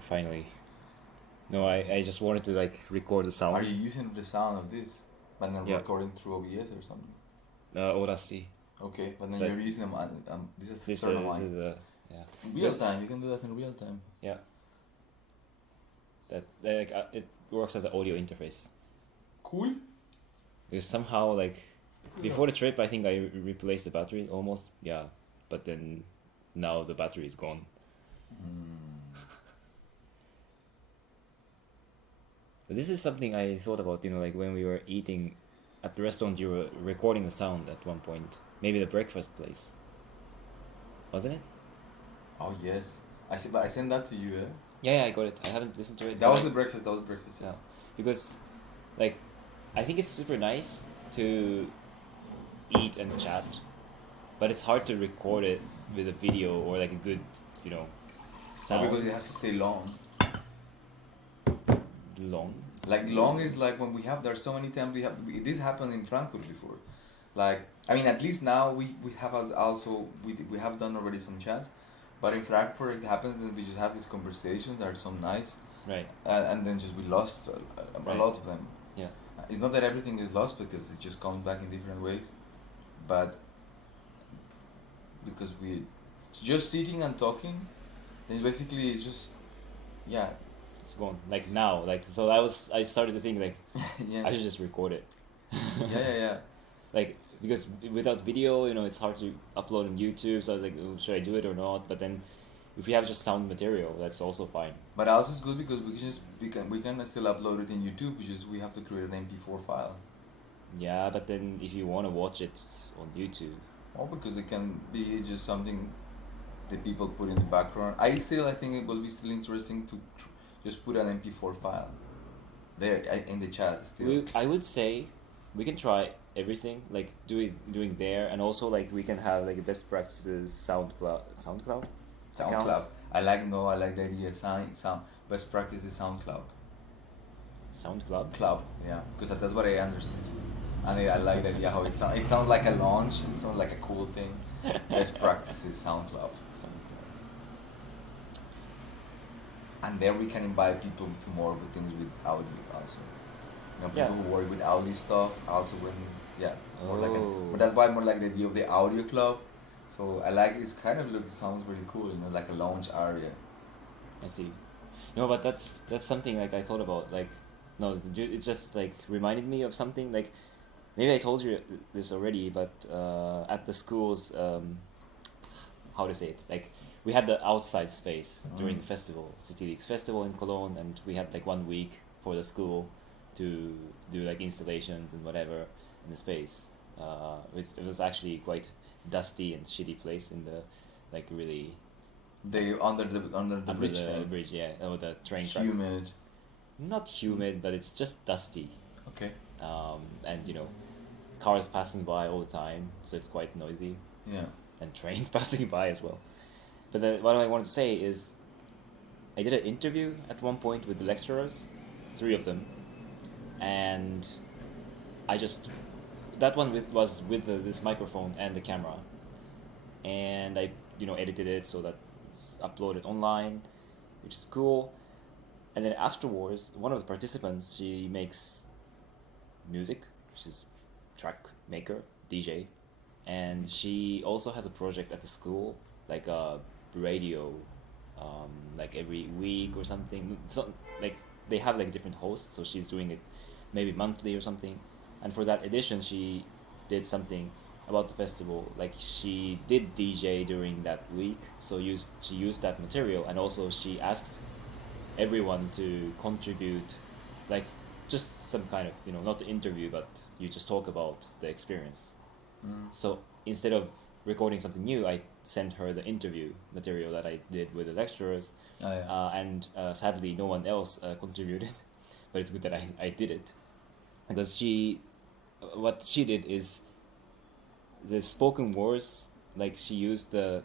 Okay, finally. No, I just wanted to like record the sound. Are you using the sound of this, but then Yeah. recording through OBS or something? Audacity. Okay, but then But you're using them this is This external this mic. is yeah. In real time, you can do that in real time. Yeah. That like it works as an audio interface. Cool. Because somehow like before the trip, I think I replaced the battery almost. Yeah, but then now the battery is gone. But this is something I thought about. You know, like when we were eating at the restaurant, you were recording the sound at one point. Maybe the breakfast place. Wasn't it? Oh yes, but I sent that to you. Yeah, I got it. I haven't listened to it. That was the breakfast. That was breakfast. Yes. Yeah, because, like, I think it's super nice to eat and chat, but it's hard to record it with a video or like a good, you know, sound. Because it has to stay long. Long. Like long is like when there's so many times this happened in Frankfurt before. Like I mean, at least now we have also we have done already some chats, but in Frankfurt it happens that we just have these conversations that are so nice. Right. And then just we lost a lot of them. Yeah. It's not that everything is lost because it just comes back in different ways, but because we just sitting and talking, it's basically just yeah. It's gone. Like now, like so. I started to think like Yeah. I should just record it. Yeah. Like because without video, you know, it's hard to upload on YouTube. So I was like, oh, should I do it or not? But then, if we have just sound material, that's also fine. But also it's good because we can still upload it in YouTube. We have to create an MP4 file. Yeah, but then if you want to watch it on YouTube, Or because it can be just something that people put in the background. I think it will be still interesting to just put an MP4 file there in the chat still. I would say we can try everything, like doing there, and also like we can have like a best practices SoundCloud SoundCloud. I like the idea. Sound best practice is SoundCloud. Club, yeah, because that's what I understood, and I like the idea how it sounds. It sounds like a launch. It sounds like a cool thing. Best practice is SoundCloud. And there we can invite people to more with things with audio also. You know, people who work with audio stuff also when but that's why more like the idea of the audio club. So I like it's kind of sounds really cool, you know, like a lounge area. I see. No, but that's something like I thought about. Like, no, it just like reminded me of something. Like, maybe I told you this already, but at the schools, how to say it? Like, we had the outside space during the festival, City Leagues Festival in Cologne, and we had like 1 week for the school to do like installations and whatever in the space. It was actually quite dusty and shitty place in the like really Under the bridge thing. bridge, yeah, or the train track. Humid. Not humid, but it's just dusty. Okay. And you know, cars passing by all the time, so it's quite noisy. Yeah. And trains passing by as well. But then what I wanted to say is, I did an interview at one point with the lecturers, 3 of them, and that one was with this microphone and the camera, and I edited it so that it's uploaded online, which is cool. And then afterwards, one of the participants, she makes music, she's track maker, DJ, and she also has a project at the school, like a radio, like every week or something. So like they have like different hosts, so she's doing it maybe monthly or something. And for that edition, she did something about the festival. Like she did DJ during that week, so she used that material, and also she asked everyone to contribute, like just some kind of not the interview, but you just talk about the experience. So instead of recording something new, I sent her the interview material that I did with the lecturers. And sadly no one else contributed, but it's good that I did it, because what she did is the spoken words, like she used the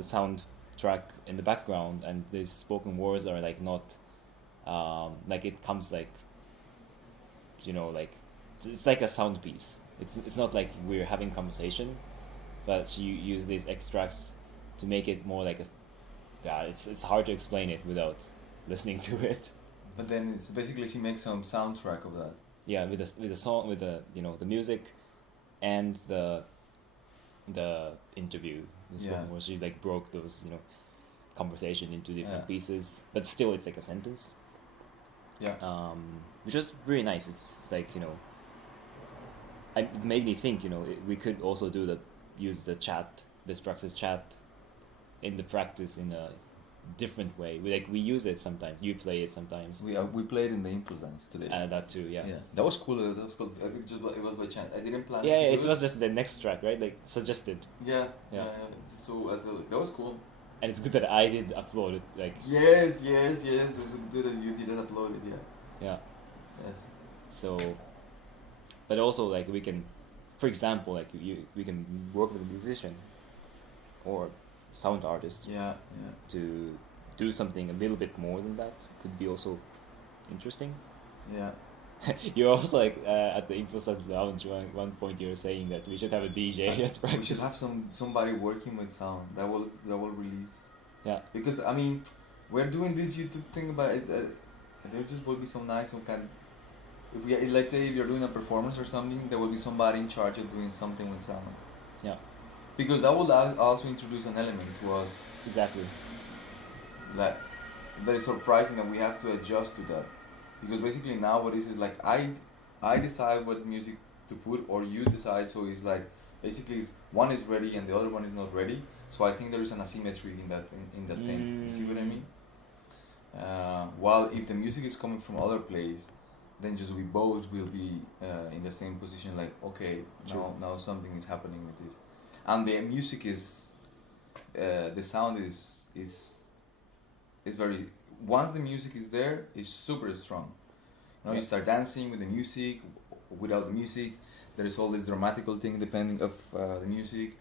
sound track in the background, and these spoken words are like not like it comes like like it's like a sound piece. It's not like we're having conversation, but she used these extracts to make it more like a yeah, it's hard to explain it without listening to it. But then it's basically she makes some soundtrack of that. Yeah, with the song, with the the music, and the interview, the spoken word. She like broke those conversation into different pieces, but still it's like a sentence. Yeah. Which was really nice. It's like it made me think. We could also use the chat, best practice chat, in the practice in a different way. We use it sometimes. You play it sometimes. We played in the impulse dance today. That too, yeah. Yeah, that was cool. That was cool. It was by chance. I didn't plan. Yeah, it was just the next track, right? Like suggested. Yeah. Yeah. So I thought that was cool. And it's good that I did upload it. Like. Yes. It was good that you didn't upload it. Yeah. Yeah. Yes. So. But also we can, for example, we can work with a musician, or sound artist. Yeah. To do something a little bit more than that could be also interesting. Yeah. You're also at the Infosat Lounge. One point you were saying that we should have a DJ at practice. We should have somebody working with sound that will release. Yeah. Because we're doing this YouTube thing, but there just will be some kind of, if we let's say if you're doing a performance or something, there will be somebody in charge of doing something with sound. Yeah. Because that will also introduce an element to us. Exactly. That is surprising that we have to adjust to that. Because basically now what is like I decide what music to put, or you decide. So it's like basically one is ready and the other one is not ready. So I think there is an asymmetry in that thing. You see what I mean? While if the music is coming from other place, then just we both will be in the same position. Like okay, now something is happening with this, and the music is the sound is very. Once the music is there, it's super strong. You start dancing with the music, without the music. There is all this dramatical thing depending of the music.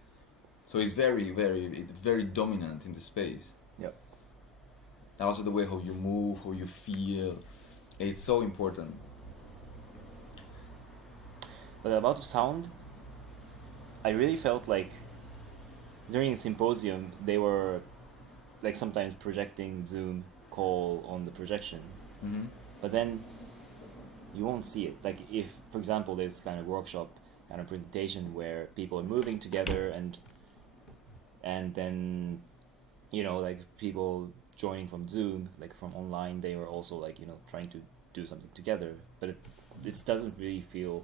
So it's very dominant in the space. Yep. Also the way how you move, how you feel, it's so important. But about the sound, I really felt like during the symposium they were like sometimes projecting Zoom call on the projection, but then you won't see it. Like if, for example, there's kind of workshop kind of presentation where people are moving together and then like people joining from Zoom, like from online, they were also like trying to do something together, but it doesn't really feel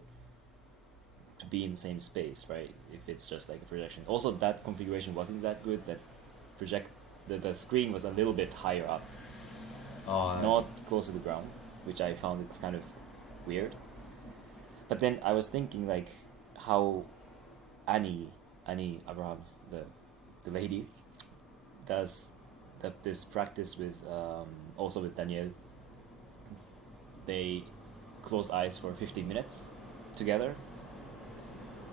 to be in the same space, right? If it's just like a projection. Also, that configuration wasn't that good. That the screen was a little bit higher up, not close to the ground, which I found it's kind of weird. But then I was thinking like how Annie Abrahams, the lady, does this practice with also with Daniel. They close eyes for 15 minutes together,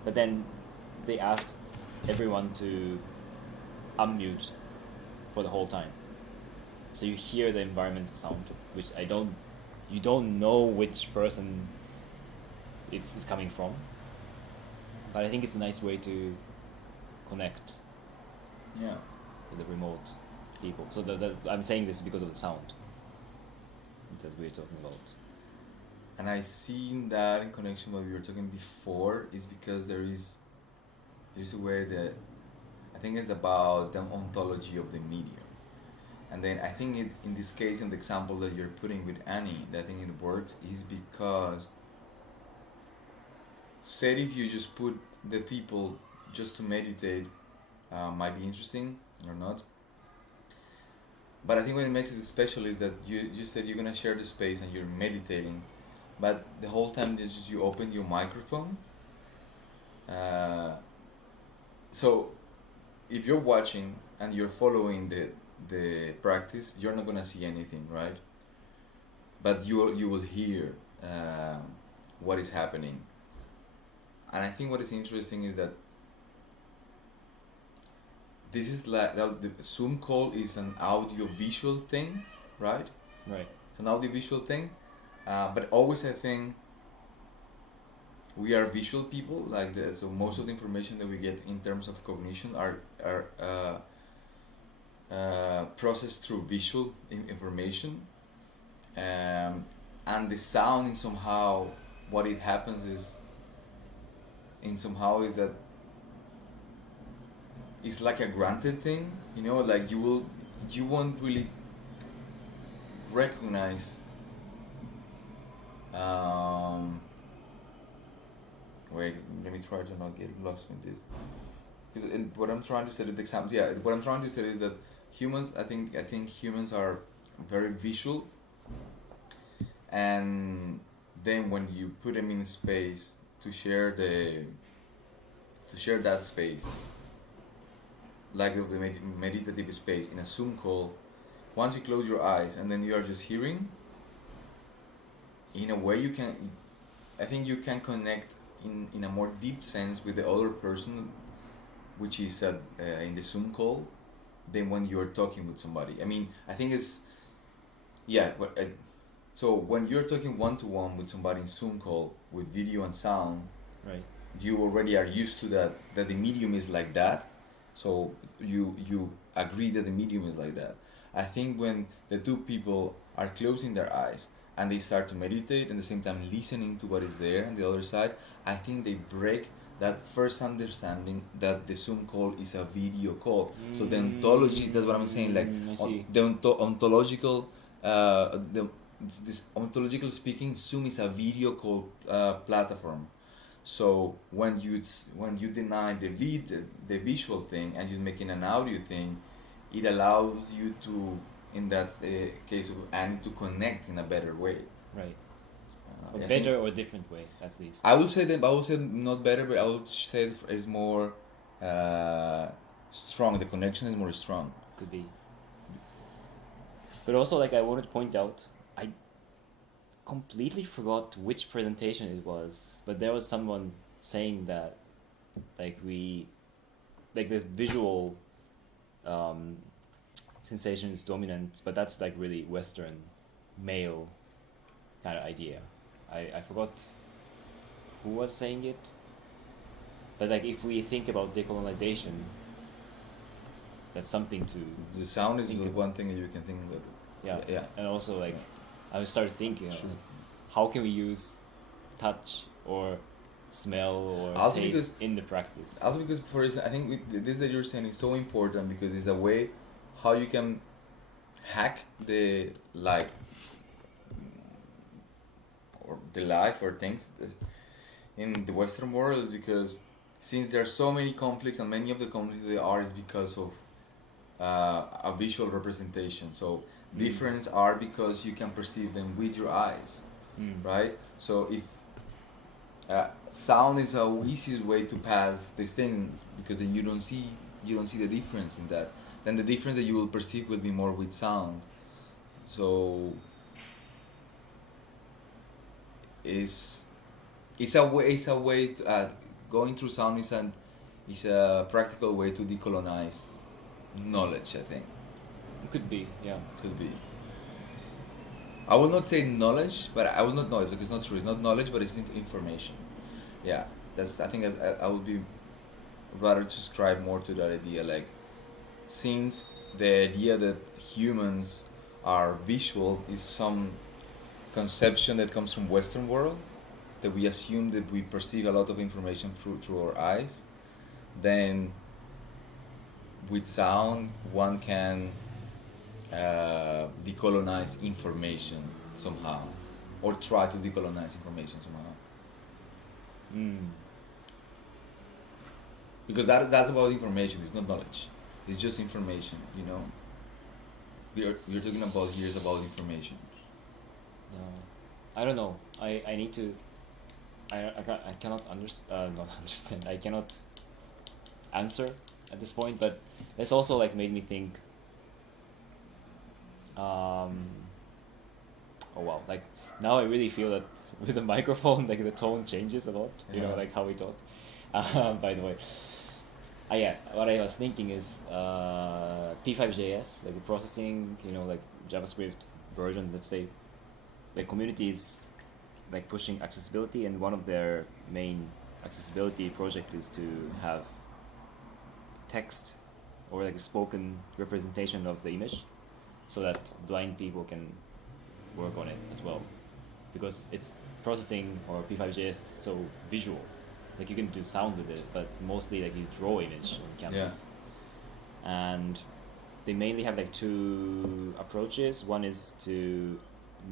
but then they asked everyone to unmute for the whole time, so you hear the environmental sound, which you don't know which person it's coming from, but I think it's a nice way to connect with the remote people. So I'm saying this because of the sound that we're talking about. And I seen that in connection what we were talking before is because there's a way that I think it's about the ontology of the medium. And then I think in this case, in the example that you're putting with Annie, that I think it works is because, say if you just put the people just to meditate, might be interesting or not. But I think what it makes it special is that you said you're gonna share the space and you're meditating, but the whole time it's just you open your microphone. So if you're watching and you're following the practice, you're not gonna see anything, right? But you will hear what is happening. And I think what is interesting is that this is like the Zoom call is an audio-visual thing, right? Right. It's an audio-visual thing, but always I think we are visual people. So most of the information that we get in terms of cognition are processed through visual information, and the sound in somehow what it happens is that it's like a granted thing, like you won't really recognize. Wait, let me try to not get lost with this. Because what I'm trying to say is the example. Yeah, what I'm trying to say is that humans. I think humans are very visual, and then when you put them in space to share that space, like the meditative space in a Zoom call, once you close your eyes and then you are just hearing, in a way I think you can connect in a more deep sense with the other person, which is in the Zoom call, than when you're talking with somebody. I mean, I think it's, yeah, so when you're talking one-to-one with somebody in Zoom call with video and sound, right, you already are used to that the medium is like that, so you agree that the medium is like that. I think when the two people are closing their eyes and they start to meditate and at the same time listening to what is there on the other side, I think they break that first understanding that the Zoom call is a video call. So the ontology, that's what I'm saying, like the ontological, this ontological speaking, Zoom is a video call platform. So when you deny the visual thing and you're making an audio thing, it allows you to, in that case of Annie, to connect in a better way. Right. A better or different way, at least. I would say not better, but I would say it's more strong. The connection is more strong. Could be. But also, like, I wanted to point out, I completely forgot which presentation it was, but there was someone saying that, like, the visual sensation is dominant, but that's like really Western male kind of idea. I forgot who was saying it, but like if we think about decolonization, that's something to. The sound is the one thing that you can think about. Yeah. And also like, I started thinking, how can we use touch or smell or also taste in the practice? Also because, for instance, I think this that you're saying is so important because it's a way how you can hack the life or things in the Western world, is because since there are so many conflicts and many of the conflicts they are is because of a visual representation. So difference are because you can perceive them with your eyes, right? So if sound is a easiest way to pass these things, because then you don't see the difference in that. Then the difference that you will perceive will be more with sound. So it's a way to, going through sound is a practical way to decolonize knowledge, I think. It could be, yeah. Could be. I will not say knowledge, but I will not know it because it's not true. It's not knowledge, but it's information. Yeah, I think I would be rather to subscribe more to that idea. Like, since the idea that humans are visual is some conception that comes from Western world, that we assume that we perceive a lot of information through our eyes, then with sound one can decolonize information somehow, or try to decolonize information somehow. Because that's about information. It's not knowledge. It's just information. We're talking about here is about information. I don't know. I need to. I cannot not understand. I cannot answer at this point. But it's also like made me think. Oh wow! Like now I really feel that with the microphone, like the tone changes a lot. You know, like how we talk. By the way. Yeah, what I was thinking is P5.js, like the processing, like JavaScript version, let's say, like communities like pushing accessibility, and one of their main accessibility project is to have text or like a spoken representation of the image, so that blind people can work on it as well, because it's processing or P5JS is so visual. Like you can do sound with it, but mostly like you draw image on canvas. And they mainly have like two approaches. One is to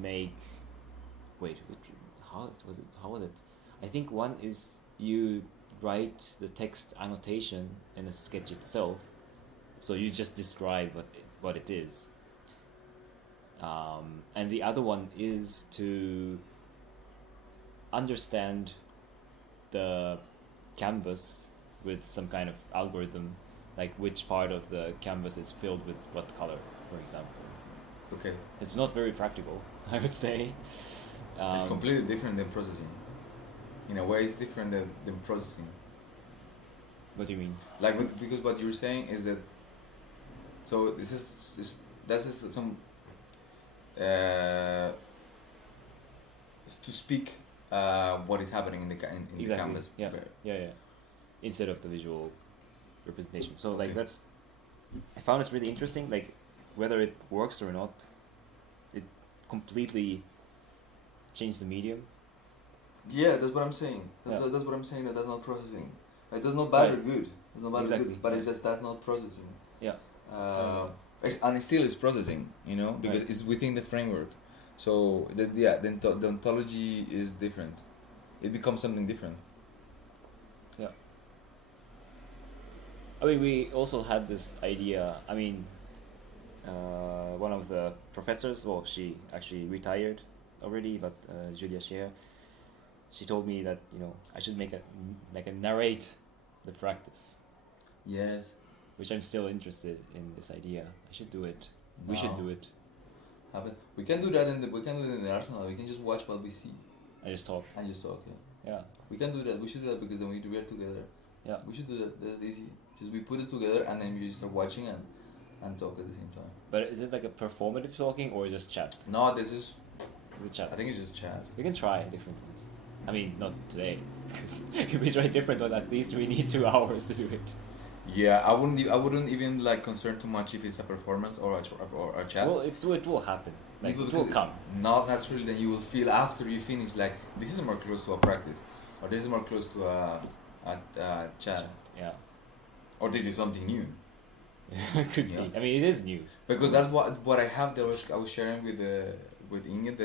make, how was it? How was it? I think one is you write the text annotation in a sketch itself, so you just describe what it is. And the other one is to understand the canvas with some kind of algorithm, like which part of the canvas is filled with what color, for example. Okay. It's not very practical, I would say. It's completely different than processing. In a way, it's different than processing. What do you mean? Like, because what you're saying is that. So that's some. To speak what is happening in the Exactly. the canvas. Yeah. Yeah. Instead of the visual representation. So like Okay. I found it's really interesting. Like whether it works or not, it completely changed the medium. Yeah, that's what I'm saying. That's what I'm saying. That's not processing. Like, that's not bad or good. It's not bad or good. But it's just that's not processing. Yeah. And it still is processing, you know, because it's within the framework. So the ontology is different. It becomes something different. Yeah. I mean, we also had this idea. I mean, one of the professors, well, she actually retired already, but Julia Scheer, she told me that I should make a narrate the practice. Yes. Which I'm still interested in this idea. I should do it. No. We should do it. We can do that we can do it in the arsenal. We can just watch what we see. And just talk. Yeah. We can do that. We should do that because then we do it together. Yeah. We should do that. That's easy. Just we put it together and then you just start watching and talk at the same time. But is it like a performative talking or just chat? No, this is. It's a chat. I think it's just chat. We can try different ones. I mean, not today, because if we try different ones, at least we need 2 hours to do it. Yeah, I wouldn't even like concern too much if it's a performance or a chat. Well, it will happen. Like it will come. Not naturally, then you will feel after you finish like this is more close to a practice, or this is more close to a chat. Yeah. Or this is something new. Could be. I mean, it is new. Because that's what I have. I was sharing with Inge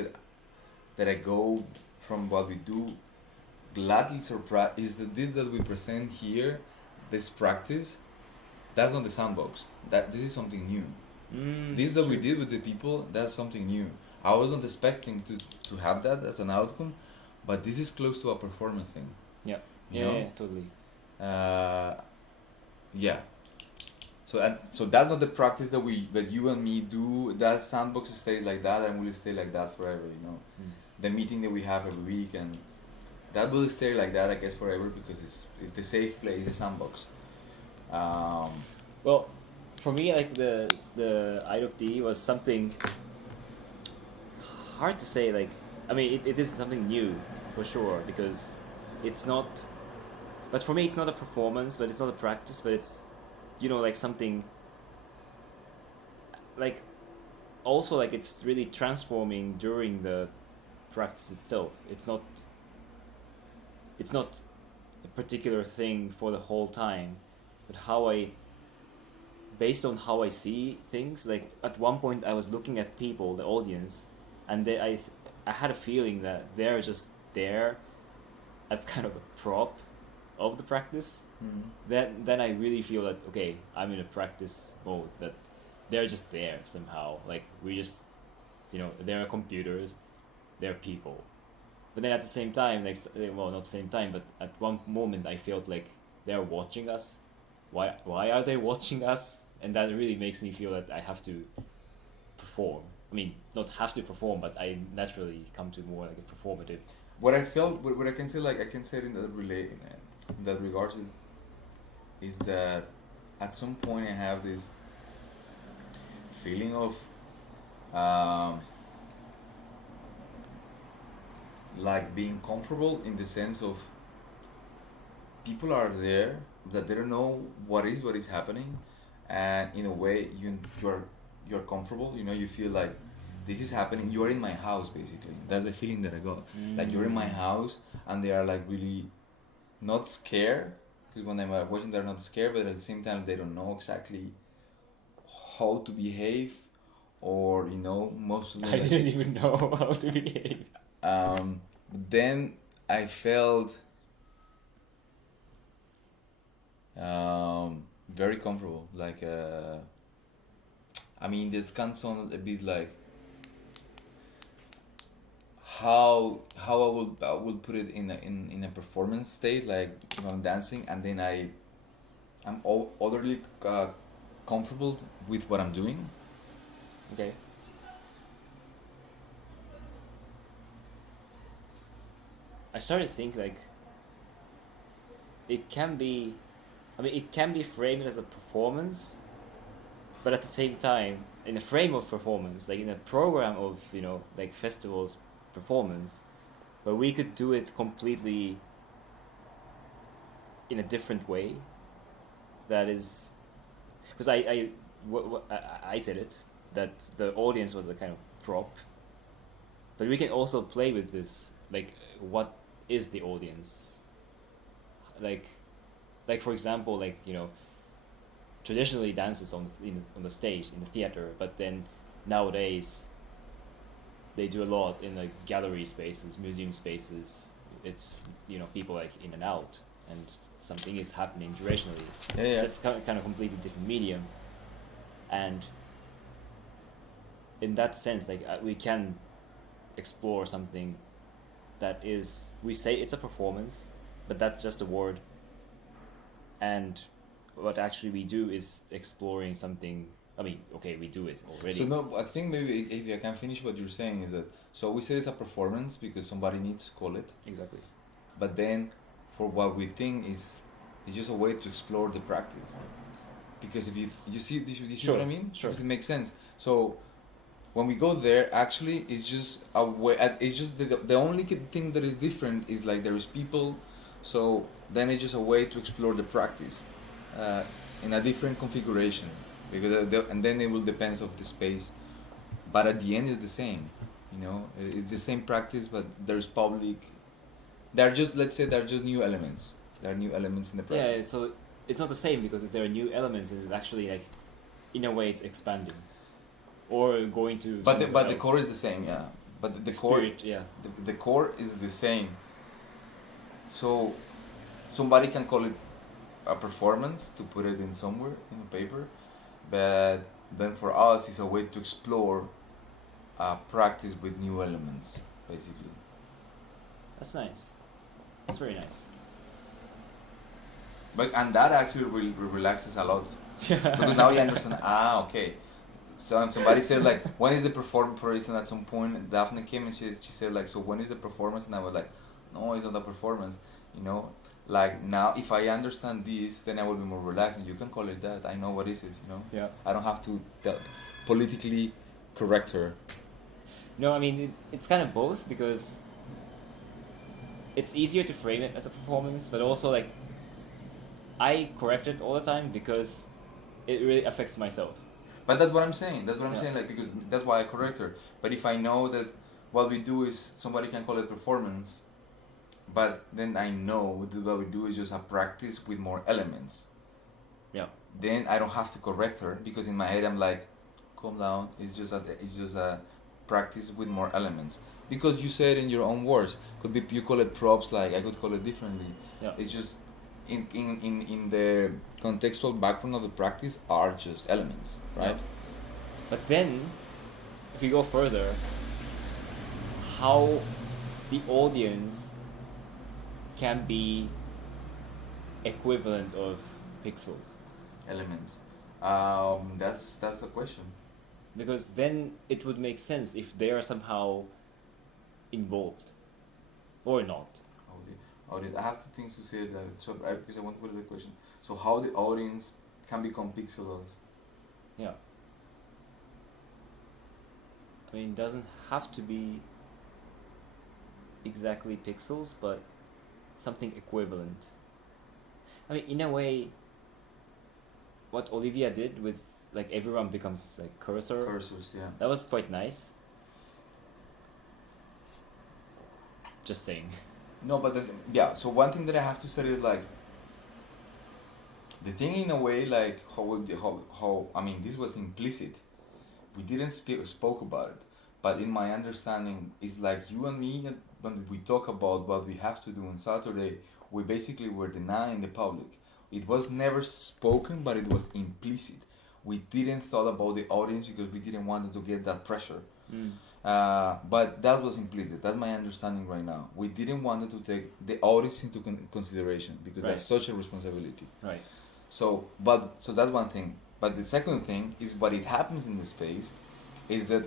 that I go from what we do. Gladly surprised is that this that we present here, this practice, that's not the sandbox. This is something new. This that we did with the people, that's something new. I wasn't expecting to have that as an outcome, but this is close to a performance thing. Yeah. Yeah, totally. Yeah. So that's not the practice that you and me do. That sandbox stays like that and will stay like that forever. The meeting that we have every week, and that will stay like that, I guess, forever because it's the safe place, the sandbox. Well, for me, like the IDOC was something hard to say. Like, I mean, it is something new for sure because it's not. But for me, it's not a performance, but it's not a practice, but it's like something. Like, also like it's really transforming during the practice itself. It's not a particular thing for the whole time, but based on how I see things, like at one point I was looking at people, the audience, and I had a feeling that they're just there as kind of a prop of the practice. Then I really feel that okay, I'm in a practice mode, that they're just there somehow, like we just they're computers, they're people. But then at the same time, like, well, not the same time, but at one moment I felt like they're watching us. Why are they watching us? And that really makes me feel that I have to perform. I mean, not have to perform, but I naturally come to more like a performative. What I felt, what I can say, like I can say it in that regards is that at some point I have this feeling of like being comfortable in the sense of people are there that they don't know what is happening, and in a way you're comfortable. You know, you feel like this is happening. You're in my house, basically. That's the feeling that I got. Like you're in my house, and they are like really not scared. Because when I'm watching, they're not scared, but at the same time, they don't know exactly how to behave, or you know, most of them. I didn't even know how to behave. Then I felt very comfortable. Like, I mean, this can sound a bit like how I would put it in a performance state, like if I'm dancing, and then I'm utterly comfortable with what I'm doing. Okay. I started to think like it can be, I mean, it can be framed as a performance, but at the same time, in a frame of performance, like in a program of, you know, like festivals performance, but we could do it completely in a different way. That is, because I said it, that the audience was a kind of prop, but we can also play with this, like what is the audience, like for example, like, you know, traditionally dances on the stage in the theater, but then nowadays they do a lot in like gallery spaces, museum spaces. It's, you know, people like in and out, and something is happening durationally. Yeah. That's kind of completely different medium, and in that sense, like we can explore something that is, we say it's a performance, but that's just a word, and what actually we do is exploring something. I mean, okay, we do it already. So no, I think maybe if I can finish what you're saying is that, so we say it's a performance because somebody needs to call it. Exactly. But then, for what we think is, it's just a way to explore the practice. Because if you see Sure. what I mean? Sure. Does it make sense? So when we go there, actually, it's just a way. It's just the only thing that is different is like there is people. So then it's just a way to explore the practice in a different configuration. Because and then it will depend of the space, but at the end it's the same. You know, it's the same practice, but there's public. They're just, let's say, they're just new elements. There are new elements in the practice. Yeah, so it's not the same because there are new elements, and it's actually like, in a way, it's expanding, or going to. But the else. core is the same, yeah. But the core, spirit, yeah. the core is the same. So somebody can call it a performance to put it in somewhere in a paper, but then for us it's a way to explore practice with new elements, basically. That's nice. That's very nice. But and that actually relaxes a lot because now you understand. Okay. So somebody said like, when is the performance? For instance, at some point Daphne came and she said like, so when is the performance? And I was like, no, it's not the performance. You know, like now if I understand this, then I will be more relaxed. And you can call it that. I know what is it. You know. Yeah. I don't have to politically correct her. No, I mean it's kind of both, because it's easier to frame it as a performance, but also like I correct it all the time because it really affects myself. But that's what I'm saying. That's what I'm saying. Like, because that's why I correct her. But if I know that what we do is, somebody can call it performance, but then I know that what we do is just a practice with more elements. Yeah. Then I don't have to correct her, because in my head I'm like, calm down. It's just a practice with more elements. Because you said in your own words, could be you call it props. Like I could call it differently. Yeah. It's just in the contextual background of the practice are just elements, right? Yeah. But then, if we go further, how the audience can be equivalent of pixels. Elements. That's the question. Because then it would make sense if they are somehow involved, or not. I have two things to say that. So because I want to put the question. So how the audience can become pixelized? Yeah. I mean, it doesn't have to be exactly pixels, but something equivalent. I mean, in a way, what Olivia did with like everyone becomes like cursor. Cursors, yeah. That was quite nice. Just saying. No, but yeah. So one thing that I have to say is like the thing in a way like how I mean this was implicit. We didn't spoke about it, but in my understanding is like you and me when we talk about what we have to do on Saturday, we basically were denying the public. It was never spoken, but it was implicit. We didn't thought about the audience because we didn't want to get that pressure. But that was implicit. That's my understanding right now. We didn't want to take the audience into consideration because that's such a responsibility. Right. So that's one thing. But the second thing is what it happens in the space is that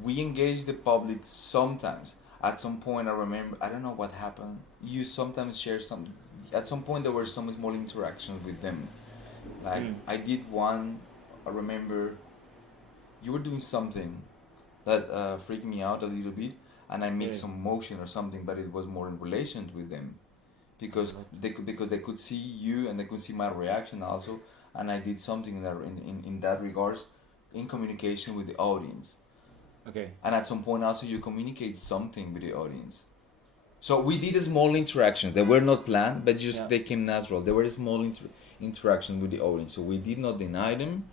we engage the public sometimes. At some point, I remember, I don't know what happened. You sometimes share some. At some point, there were some small interactions with them. Like I did one. I remember you were doing something that freaked me out a little bit, and I made some motion or something, but it was more in relation with them, because they could see you and they could see my reaction also, and I did something in that regards, in communication with the audience. Okay. And at some point also you communicate something with the audience. So we did small interactions. They were not planned, but just they came natural. There were small interactions with the audience. So we did not deny them.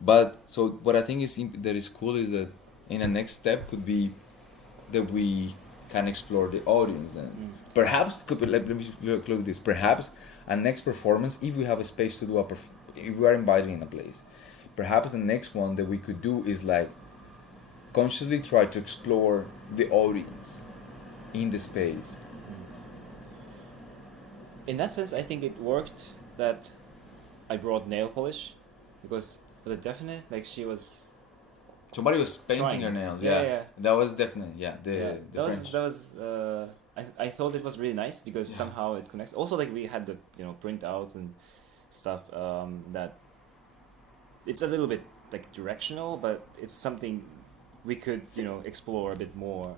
But so what I think that is cool is that in the next step could be that we can explore the audience then. Perhaps, let me look at this. Perhaps a next performance, if we have a space to do if we are invited in a place, perhaps the next one that we could do is like consciously try to explore the audience in the space. In that sense, I think it worked that I brought nail polish, because was it definite? Like she was. Somebody was painting trying. her nails. Yeah. That was definite. Yeah, that was. I thought it was really nice because somehow it connects. Also, like we had the printouts and stuff that. It's a little bit like directional, but it's something we could explore a bit more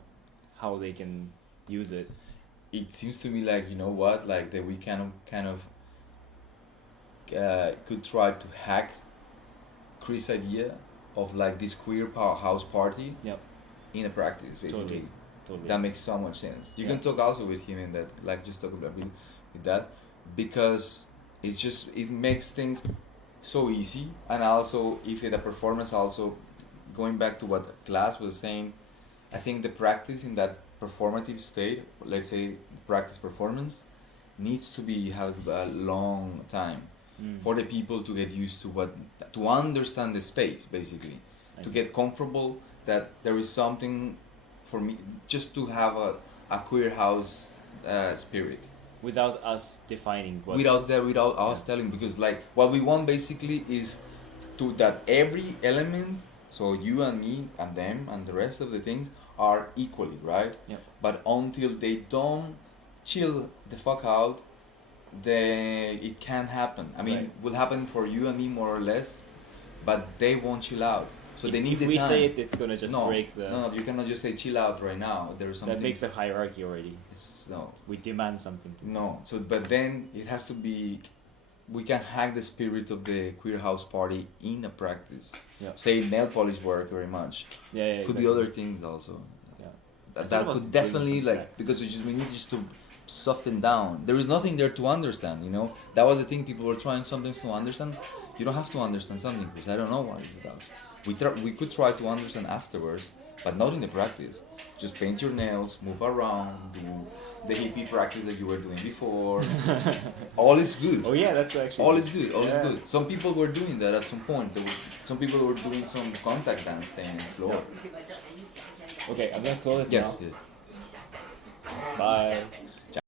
how they can use it. It seems to me like like that we kind of could try to hack Chris' idea of like this queer house party in a practice basically. Totally. That makes so much sense. You can talk also with him in that, like just talk about with that, because it makes things so easy. And also if the performance also going back to what class was saying, I think the practice in that performative state, let's say practice performance, needs to have a long time for the people to get used to understand the space basically, to get comfortable that there is something for me just to have a queer house spirit. Without us defining what. Without us telling, because like what we want basically is that every element. So you and me and them and the rest of the things are equally, right? Yeah. But until they don't chill the fuck out, it can't happen. I mean, will happen for you and me more or less, but they won't chill out. So they need the time. If we say it, it's gonna just break the. No, you cannot just say chill out right now. There's something. That makes a hierarchy already. No. We demand something. No. So, but then it has to be. We can hack the spirit of the queer house party in a practice. Yeah. Say nail polish work very much. Yeah. Could be other things also. Yeah. That could definitely because we need just to soften down. There is nothing there to understand. That was the thing. People were trying something to understand. You don't have to understand something because I don't know what it's about. We could try to understand afterwards, but not in the practice. Just paint your nails, move around, do the hippie practice that you were doing before. All is good. Oh yeah, that's actually. All is good. All is good. Some people were doing that at some point. Some people were doing some contact dance thing on the floor. Okay, I'm gonna close it now. Yes. Bye.